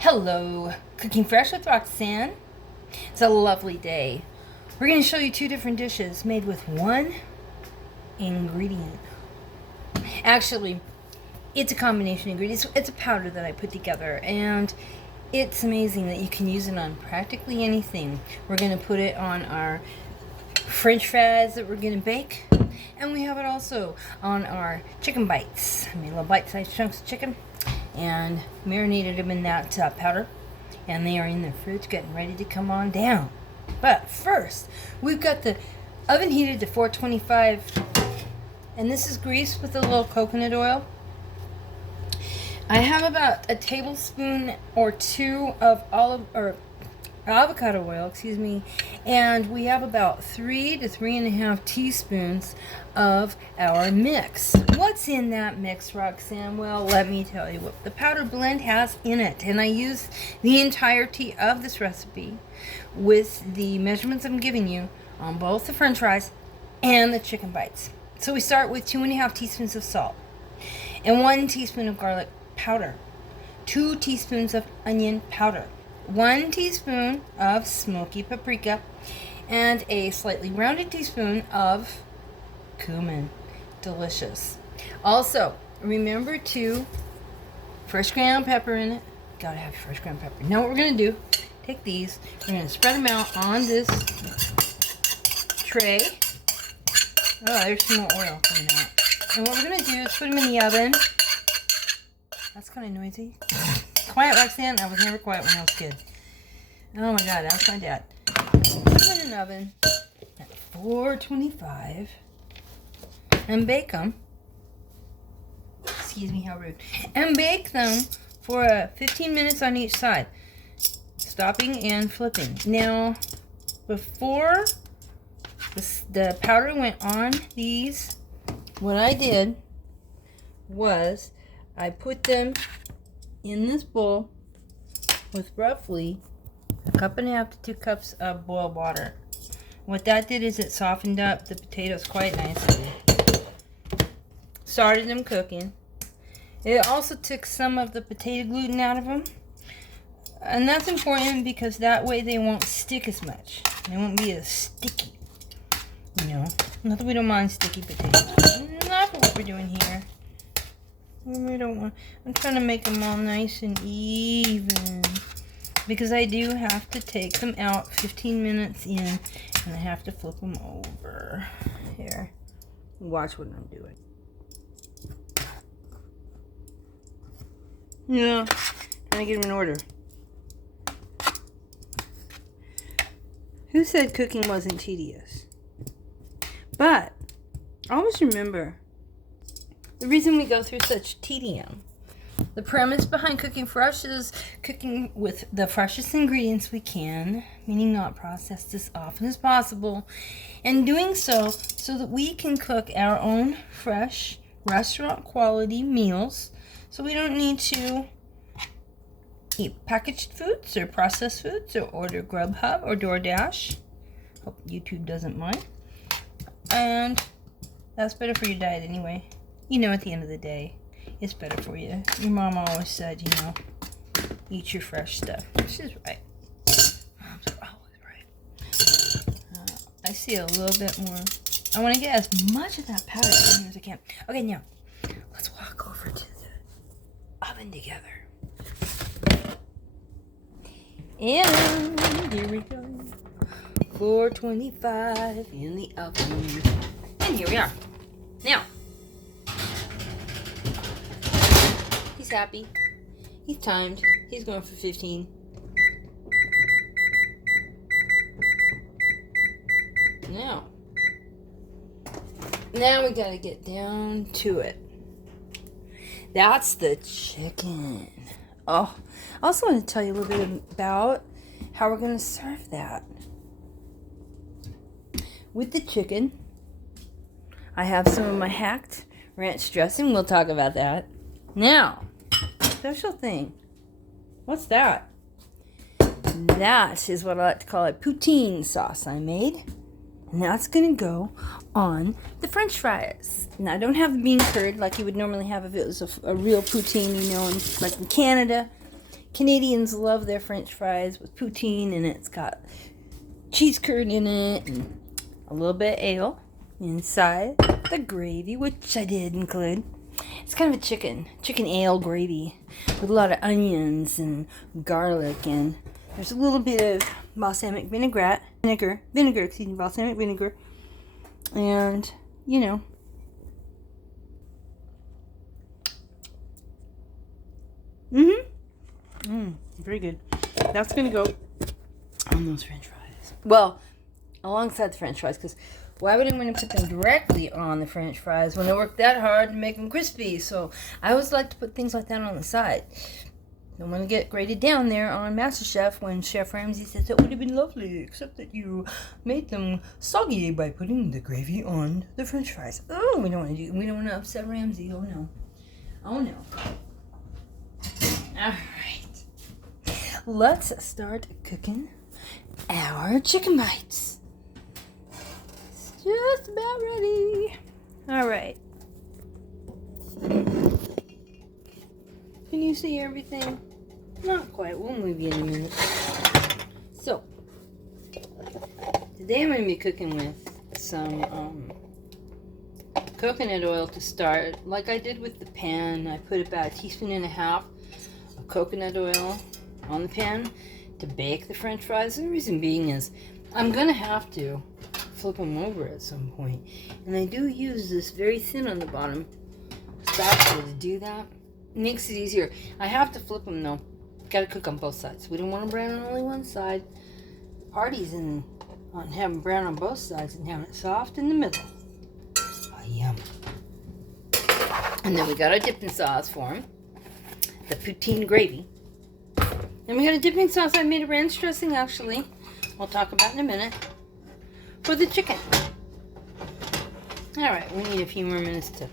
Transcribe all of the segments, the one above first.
Hello, Cooking Fresh with Roxanne. It's a lovely day. We're going to show you two different dishes made with one ingredient. Actually, it's a combination of ingredients. It's a powder that I put together, and it's amazing that you can use it on practically anything. We're going to put it on our French fries that we're going to bake, and we have it also on our chicken bites. I made little bite-sized chunks of chicken and marinated them in that powder, and they are in the fridge getting ready to come on down. But first, we've got the oven heated to 425, and this is greased with a little coconut oil. I have about a tablespoon or two of avocado oil, and we have about 3 to 3.5 teaspoons of our mix. What's in that mix, Roxanne? Well, let me tell you what the powder blend has in it, and I use the entirety of this recipe with the measurements I'm giving you on both the French fries and the chicken bites. So we start with 2.5 teaspoons of salt and 1 teaspoon of garlic powder, 2 teaspoons of onion powder, 1 teaspoon of Smokey Paprika, and a slightly rounded teaspoon of Cumin. Delicious. Also, remember to fresh ground pepper in it. Gotta have fresh ground pepper. Now what we're gonna do, take these, we're gonna spread them out on this tray. Oh, there's some more oil coming out. And what we're gonna do is put them in the oven. That's kind of noisy. Quiet, Roxanne. I was never quiet when I was a kid. Oh my God, that's my dad. Put them in an oven at 425 and bake them. Excuse me, how rude. And bake them for 15 minutes on each side, stopping and flipping. Now, before the powder went on these, what I did was I put them in this bowl with roughly 1.5 to 2 cups of boiled water. What that did is it softened up the potatoes quite nicely. Started them cooking. It also took some of the potato gluten out of them. And that's important because that way they won't stick as much. They won't be as sticky. You know, not that we don't mind sticky potatoes. Not what we're doing here. We don't want. I'm trying to make them all nice and even because I do have to take them out 15 minutes in, and I have to flip them over. Here, watch what I'm doing. Yeah, trying to get them in order. Who said cooking wasn't tedious? But always remember the reason we go through such tedium. The premise behind cooking fresh is cooking with the freshest ingredients we can, meaning not processed as often as possible, and doing so that we can cook our own fresh restaurant quality meals, so we don't need to eat packaged foods or processed foods or order Grubhub or DoorDash. Hope YouTube doesn't mind. And that's better for your diet anyway. You know, at the end of the day, it's better for you. Your mom always said, you know, eat your fresh stuff. She's right. Moms are always right. I see a little bit more. I want to get as much of that powder in as I can. Okay, now, let's walk over to the oven together. And here we go. 425 in the oven. And here we are. Now, he's happy. He's timed. He's going for 15. Now we gotta get down to it. That's the chicken. Oh, I also want to tell you a little bit about how we're going to serve that. With the chicken, I have some of my hacked ranch dressing. We'll talk about that. Now, special thing. What's that? That is what I like to call a Poutine sauce I made. And that's going to go on the French fries. Now, I don't have the bean curd like you would normally have if it was a real poutine, you know, like in Canada. Canadians love their French fries with poutine, and it's got cheese curd in it and a little bit of ale inside the gravy, which I did include. It's kind of a chicken ale gravy with a lot of onions and garlic, and there's a little bit of balsamic vinegar, balsamic vinegar, and you know. Very good. That's gonna go on those French fries. Well, alongside the French fries, because why would I want to put them directly on the French fries when I work that hard to make them crispy? So I always like to put things like that on the side. Don't want to get graded down there on MasterChef when Chef Ramsay says that would have been lovely, except that you made them soggy by putting the gravy on the French fries. Oh, we don't want to upset Ramsay. Oh no. All right. Let's start cooking our chicken bites. It's just about ready. All right. Can you see everything? Not quite. We'll move you in a minute. So, today I'm going to be cooking with some coconut oil to start. Like I did with the pan, I put about 1.5 teaspoons of coconut oil on the pan to bake the French fries. And the reason being is I'm going to have to flip them over at some point. And I do use this very thin on the bottom spatula to do that. It makes it easier. I have to flip them though. Got to cook on both sides. We don't want them brown on only one side. Parties on having brown on both sides and having it soft in the middle. Oh, yum. And then we got our dipping sauce for them. The poutine gravy. Then we got a dipping sauce. I made a ranch dressing actually. We'll talk about in a minute. For the chicken. Alright, we need a few more minutes to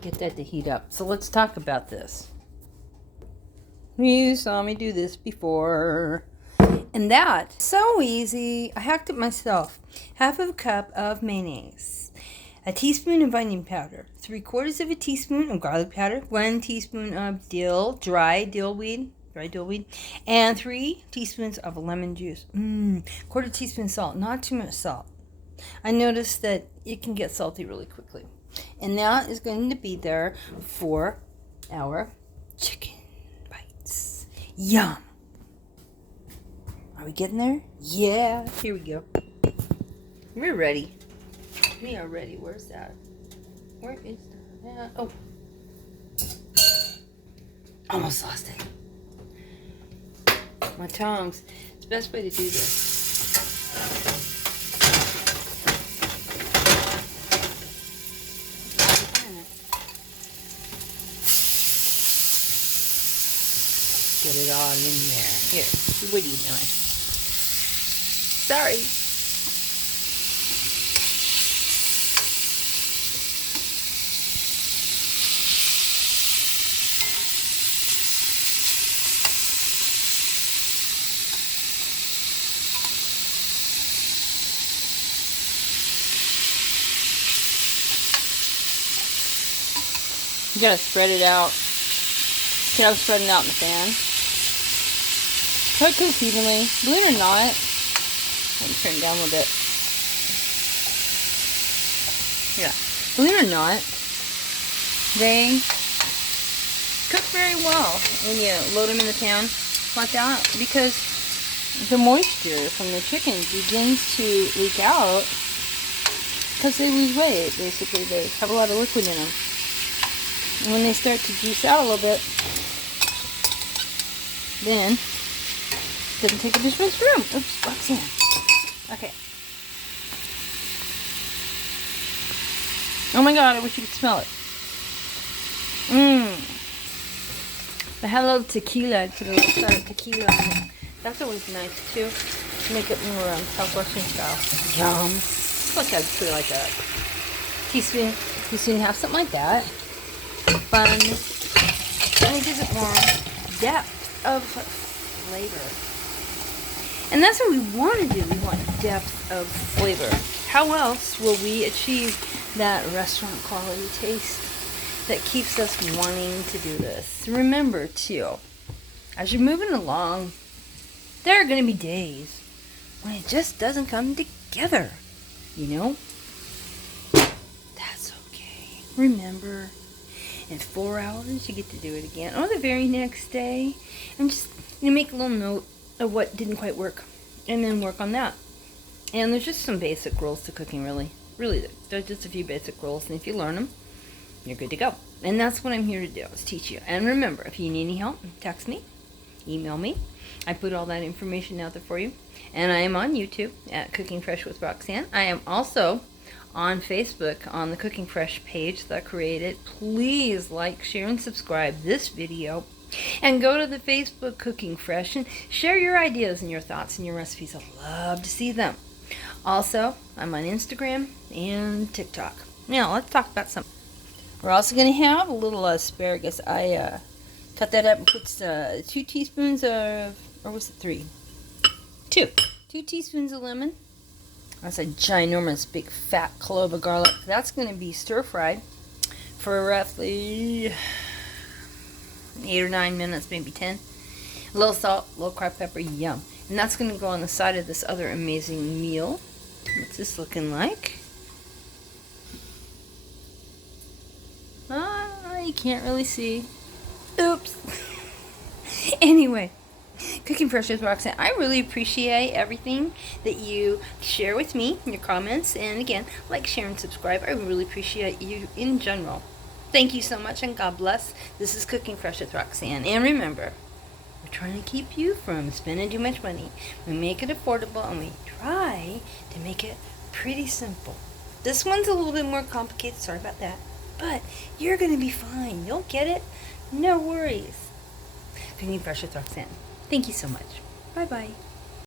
get that to heat up. So let's talk about this. You saw me do this before. And that, so easy. I hacked it myself. 1/2 cup of mayonnaise. 1 teaspoon of onion powder. 3/4 teaspoon of garlic powder. 1 teaspoon of dry dill weed. And 3 teaspoons of lemon juice. 1/4 teaspoon salt. Not too much salt. I noticed that it can get salty really quickly. And that is going to be there for our chicken bites. Yum! Are we getting there? Yeah, here we go. We're ready. We are ready. Where's that? Where is that? Oh. Almost lost it. My tongs. It's the best way to do this. Get it all in there. Here, what are you doing? Sorry. You gotta spread it out. See how I'm spreading it out in the pan? Cook this evenly. Believe it or not, let me turn it down a little bit. Yeah. Believe it or not, they cook very well when you load them in the pan like that, because the moisture from the chicken begins to leak out because they lose weight. Basically, they have a lot of liquid in them. And when they start to juice out a little bit, then it doesn't take up as much room. Oops, box in. Okay. Oh my god, I wish you could smell it. I had a little tequila. I put a little side of tequila in it. That's always nice too. Make it more Southwestern style. Yum. It's like I'd put like a teaspoon and a half, something like that. Fun. And it gives it more depth of flavor. And that's what we want to do. We want depth of flavor. How else will we achieve that restaurant quality taste that keeps us wanting to do this? Remember too, as you're moving along, there are going to be days when it just doesn't come together, you know? That's okay. Remember, in 4 hours, you get to do it again, or the very next day, and just make a little note of what didn't quite work, and then work on that. And there's just some basic rules to cooking, really. Really, there's just a few basic rules, and if you learn them, you're good to go. And that's what I'm here to do, is teach you. And remember, if you need any help, text me, email me. I put all that information out there for you. And I am on YouTube at Cooking Fresh with Roxanne. I am also on Facebook on the Cooking Fresh page that I created. Please like, share, and subscribe this video. And go to the Facebook Cooking Fresh and share your ideas and your thoughts and your recipes. I'd love to see them. Also, I'm on Instagram and TikTok. Now, let's talk about something. We're also going to have a little asparagus. I cut that up and put 2 teaspoons of, or was it 3? 2 teaspoons of lemon. That's a ginormous big fat clove of garlic. That's going to be stir fried for roughly 8 or 9 minutes, maybe 10. A little salt, a little cracked pepper, yum. And that's going to go on the side of this other amazing meal. What's this looking like? You can't really see. Oops. Anyway, Cooking Fresh with Roxanne, I really appreciate everything that you share with me, your comments, and again, like, share, and subscribe. I really appreciate you in general. Thank you so much, and God bless. This is Cooking Fresh with Roxanne. And remember, we're trying to keep you from spending too much money. We make it affordable, and we try to make it pretty simple. This one's a little bit more complicated, sorry about that. But you're going to be fine. You'll get it. No worries. Cooking Fresh with Roxanne. Thank you so much. Bye-bye.